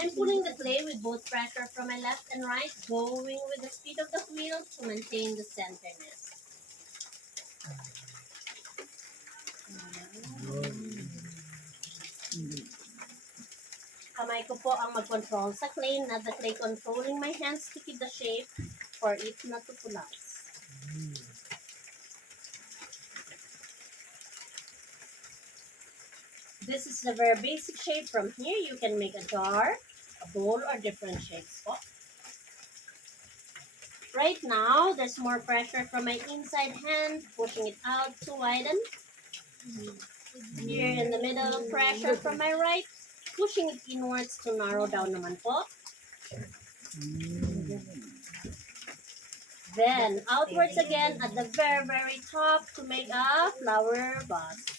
I'm pulling the clay with both pressure from my left and right, going with the speed of the wheel to maintain the centerness. Kamay ko po ang mag-control sa clay, not the clay controlling my hands to keep the shape for it not to collapse. This is the very basic shape. From here, you can make a jar, a bowl, or different shapes po. Right now, there's more pressure from my inside hand, pushing it out to widen. Here in the middle, pressure from my right, pushing it inwards to narrow down naman po. Then, outwards again at the very, very top to make a flower bust.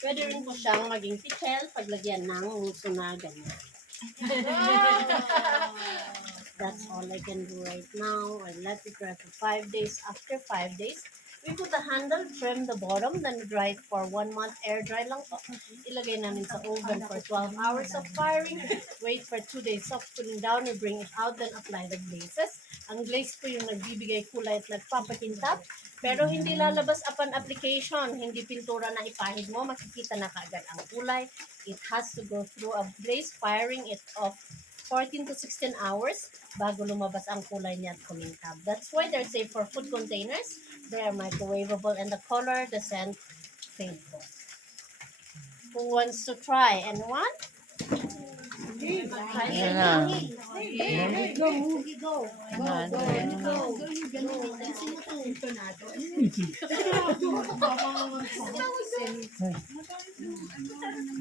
Pwede rin po siyang maging pichel paglagyan ng nguso na ganyan. That's all I can do right now. I let it dry for 5 days. After 5 days, we put the handle, trim the bottom, then dry it for 1 month. Air dry lang po. Ilagay namin sa oven for 12 hours of firing. Wait for 2 days of cooling down. We bring it out, then apply the glazes. Ang glaze po yung nagbibigay kulay at nagpapakintab. Pero hindi lalabas upon application. Hindi pintura na ipahid mo. Makikita na kaagad ang kulay. It has to go through a glaze, firing it off 14 to 16 hours bago lumabas ang kulay niya at kumintab. That's why they're safe for food containers. They are microwavable and the color, the scent, faithful. Who wants to try? Anyone? Yan na.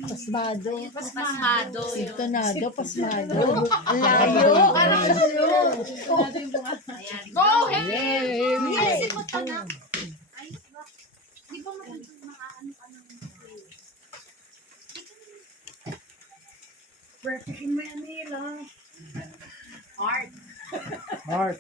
Pasmado. Pasmado. Sintonado, pasmado. Ang layo. Go ahead! Yay! Di ba mga ano-ano perfect in Manila. Art. Heart.